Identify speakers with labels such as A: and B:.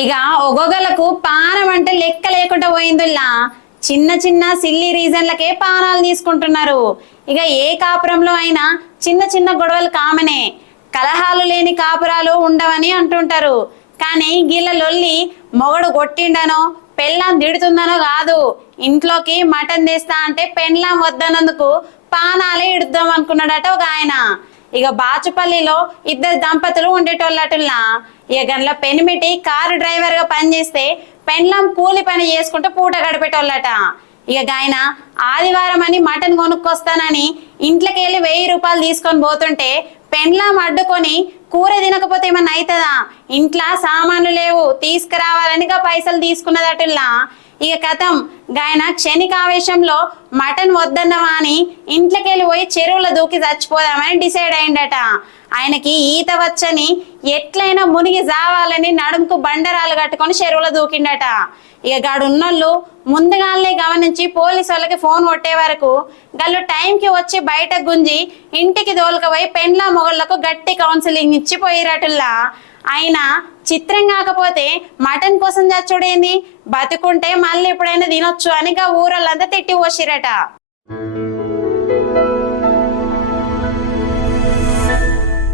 A: ఇక ఒగొగలకు పానం అంటే లెక్క లేకుండా పోయిందిలా చిన్న చిన్న సిల్లీ రీజన్లకే పానాలు తీసుకుంటున్నారు. ఇక ఏ కాపురంలో అయినా చిన్న చిన్న గొడవలు కామనే. కలహాలు లేని కాపురాలు ఉండవని అంటుంటారు. కానీ గీళ్ళ లొల్లి మొగడు కొట్టిండనో పెళ్ళాం దిడుతుందనో కాదు. ఇంట్లోకి మటన్ తీస్తా అంటే పెళ్ళాం వద్దనందుకు పానాలే ఇడుద్దాం అనుకున్నాడట ఒక ఆయన. ఇక బాచుపల్లిలో ఇద్దరు దంపతులు ఉండేటోళ్ళటుల్లా ఇక గన్ల పెనిమిటి కారు డ్రైవర్గా పనిచేస్తే పెండ్లం కూలి పని చేసుకుంటూ పూట గడిపేటోళ్ళట. ఇక ఆయన ఆదివారం అని మటన్ కొనుక్కొస్తానని ఇంట్లోకి వెళ్ళి వెయ్యి రూపాయలు తీసుకొని పోతుంటే పెండ్లం అడ్డుకొని కూర తినకపోతే ఏమన్నా అవుతుందా ఇంట్లో సామాన్లు లేవు తీసుకురావాలని పైసలు తీసుకున్నదటుల్లా ఇక కథం. గాయన క్షణికావేశంలో మటన్ వద్దన్నవా అని ఇంట్లోకెళ్ళి పోయి చెరువులో దూకి చచ్చిపోదామని డిసైడ్ అయిందట ఆయనకి ఈత వచ్చని ఎట్లయినా మునిగి జావాలని నడుముకు బండరాలు కట్టుకొని చెరువులో దూకిండట. ఇక గాడు ఉన్నోళ్ళు ముందుగానే గమనించి పోలీసు వాళ్ళకి ఫోన్ కొట్టే వరకు గల్లు టైంకి వచ్చి బయట గుంజి ఇంటికి దోలుకపోయి పెండ్ల మొగళ్ళకు గట్టి కౌన్సిలింగ్ ఇచ్చి పోయిరటుల్లా. అయినా చిత్రం కాకపోతే మటన్ కోసం చచ్చుడేంది? బతుకుంటే మళ్ళీ ఎప్పుడైనా తినొచ్చు అని ఇక ఊరల్లంతా తిట్టి పోసిరట.